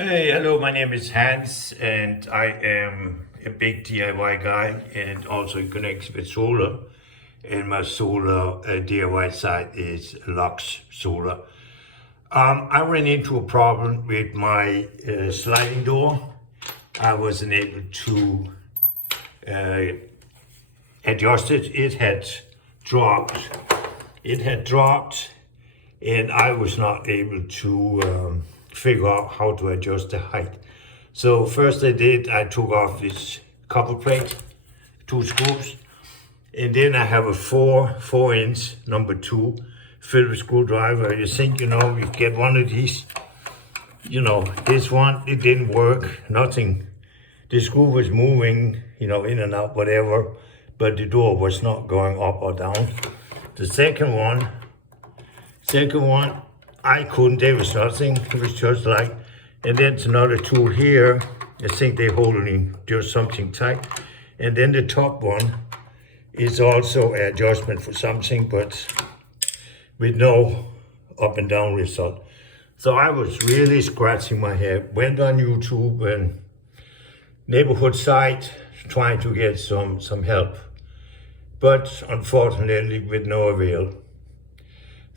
Hey, hello, my name is Hans and I am a big DIY guy and also connects with solar. And my solar DIY site is Lux Solar. I ran into a problem with my sliding door. I wasn't able to adjust it. It had dropped. And I was not able to figure out how to adjust the height. So first I took off this copper plate, 2 screws, and then I have a 4-inch number 2 filled with screwdriver. You think, you get one of these, this one, it didn't work, nothing. The screw was moving, in and out, whatever, but the door was not going up or down. The second one, I couldn't, there was nothing, it was just like, and then it's another tool here, I think they holding just something tight. And then the top one is also an adjustment for something, but with no up and down result. So I was really scratching my head, went on YouTube and neighborhood site, trying to get some help, but unfortunately with no avail.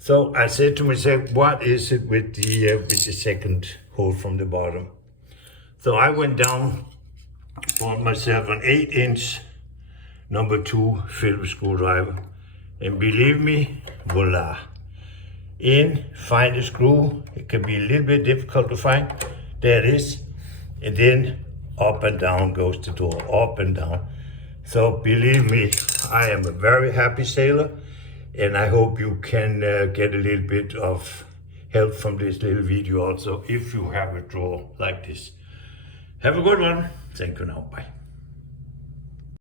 So I said to myself, what is it with the second hole from the bottom? So I went down, bought myself an 8-inch number 2 filled with screwdriver. And believe me, voila. Find a screw. It can be a little bit difficult to find. There it is. And then up and down goes the door, up and down. So believe me, I am a very happy sailor. And I hope you can get a little bit of help from this little video also, if you have a drawer like this. Have a good one. Thank you now. Bye.